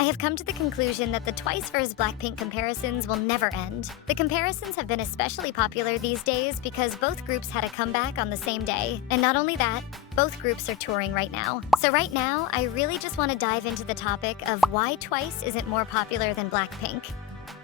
I have come to the conclusion that the Twice vs Blackpink comparisons will never end. The comparisons have been especially popular these days because both groups had a comeback on the same day. And not only that, both groups are touring right now. So right now, I really just want to dive into the topic of why Twice isn't more popular than Blackpink.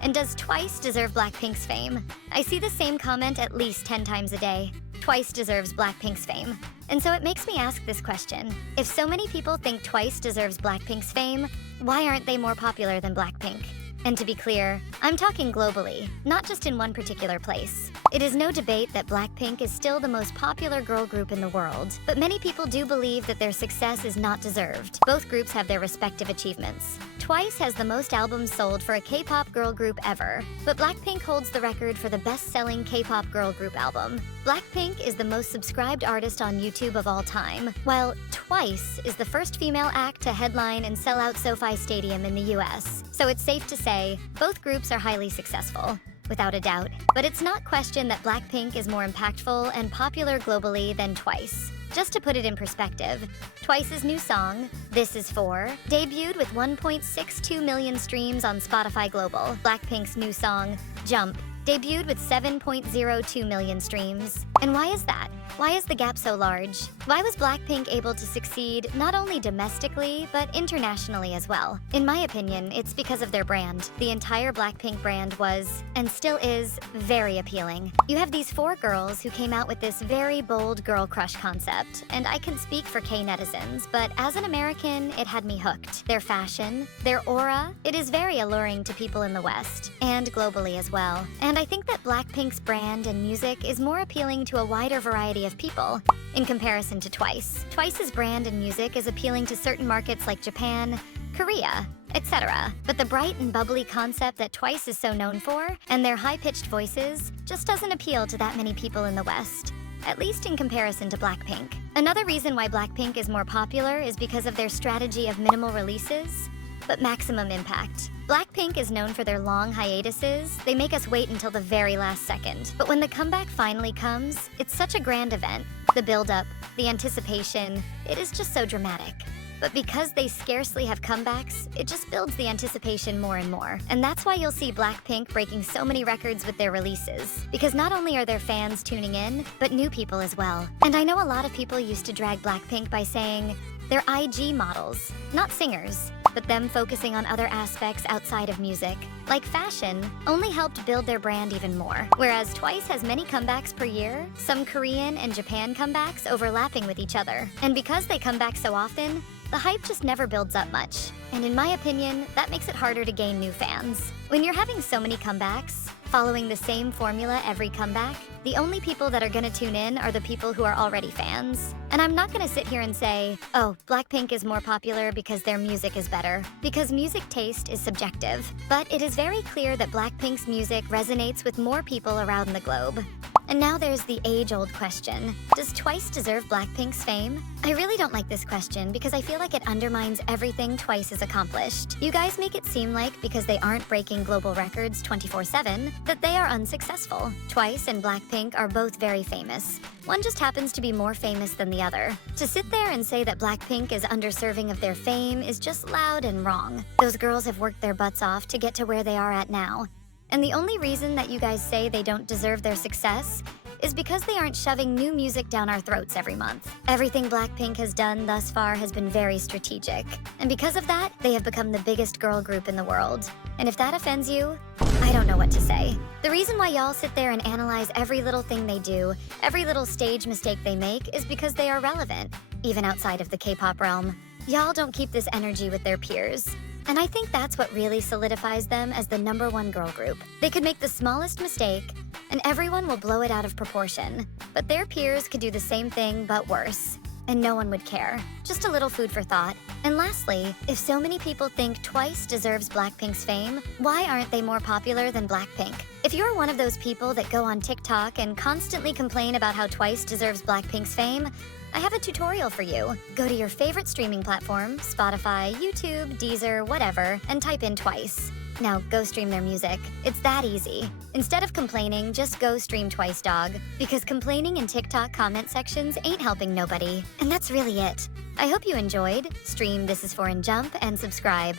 And does Twice deserve Blackpink's fame? I see the same comment at least 10 times a day. Twice deserves Blackpink's fame. And so it makes me ask this question. If so many people think Twice deserves Blackpink's fame, why aren't they more popular than Blackpink? And to be clear, I'm talking globally, not just in one particular place. It is no debate that Blackpink is still the most popular girl group in the world, but many people do believe that their success is not deserved. Both groups have their respective achievements. Twice has the most albums sold for a K-pop girl group ever, but Blackpink holds the record for the best-selling K-pop girl group album. Blackpink is the most subscribed artist on YouTube of all time, while Twice is the first female act to headline and sell out SoFi Stadium in the US. So it's safe to say, both groups are highly successful, without a doubt. But it's not questioned that Blackpink is more impactful and popular globally than Twice. Just to put it in perspective, Twice's new song, This Is For, debuted with 1.62 million streams on Spotify Global. Blackpink's new song, Jump, debuted with 7.02 million streams. And why is that? Why is the gap so large? Why was Blackpink able to succeed not only domestically, but internationally as well? In my opinion, it's because of their brand. The entire Blackpink brand was, and still is, very appealing. You have these 4 girls who came out with this very bold girl crush concept, and I can speak for K-netizens, but as an American, it had me hooked. Their fashion, their aura, it is very alluring to people in the West, and globally as well. And I think that Blackpink's brand and music is more appealing to a wider variety of people in comparison to Twice. Twice's brand and music is appealing to certain markets like Japan, Korea, etc. But the bright and bubbly concept that Twice is so known for, and their high-pitched voices, just doesn't appeal to that many people in the West, at least in comparison to Blackpink. Another reason why Blackpink is more popular is because of their strategy of minimal releases, but maximum impact. Blackpink is known for their long hiatuses. They make us wait until the very last second. But when the comeback finally comes, it's such a grand event. The build-up, the anticipation, it is just so dramatic. But because they scarcely have comebacks, it just builds the anticipation more and more. And that's why you'll see Blackpink breaking so many records with their releases. Because not only are their fans tuning in, but new people as well. And I know a lot of people used to drag Blackpink by saying they're IG models, not singers, but them focusing on other aspects outside of music, like fashion, only helped build their brand even more. Whereas Twice has many comebacks per year, some Korean and Japan comebacks overlapping with each other. And because they come back so often, the hype just never builds up much. And in my opinion, that makes it harder to gain new fans. When you're having so many comebacks, following the same formula every comeback, the only people that are gonna tune in are the people who are already fans. And I'm not gonna sit here and say, oh, Blackpink is more popular because their music is better, because music taste is subjective. But it is very clear that Blackpink's music resonates with more people around the globe. And now there's the age-old question. Does Twice deserve Blackpink's fame? I really don't like this question because I feel like it undermines everything Twice has accomplished. You guys make it seem like because they aren't breaking global records 24/7, that they are unsuccessful. Twice and Blackpink are both very famous. One just happens to be more famous than the other. To sit there and say that Blackpink is underserving of their fame is just loud and wrong. Those girls have worked their butts off to get to where they are at now. And the only reason that you guys say they don't deserve their success is because they aren't shoving new music down our throats every month. Everything Blackpink has done thus far has been very strategic. And because of that, they have become the biggest girl group in the world. And if that offends you, I don't know what to say. The reason why y'all sit there and analyze every little thing they do, every little stage mistake they make, is because they are relevant, even outside of the K-pop realm. Y'all don't keep this energy with their peers. And I think that's what really solidifies them as the #1 girl group. They could make the smallest mistake, and everyone will blow it out of proportion. But their peers could do the same thing, but worse. And no one would care. Just a little food for thought. And lastly, if so many people think Twice deserves Blackpink's fame, why aren't they more popular than Blackpink? If you're one of those people that go on TikTok and constantly complain about how Twice deserves Blackpink's fame, I have a tutorial for you. Go to your favorite streaming platform, Spotify, YouTube, Deezer, whatever, and type in Twice. Now, go stream their music. It's that easy. Instead of complaining, just go stream Twice, dog. Because complaining in TikTok comment sections ain't helping nobody. And that's really it. I hope you enjoyed. Stream This Is For and Jump and subscribe.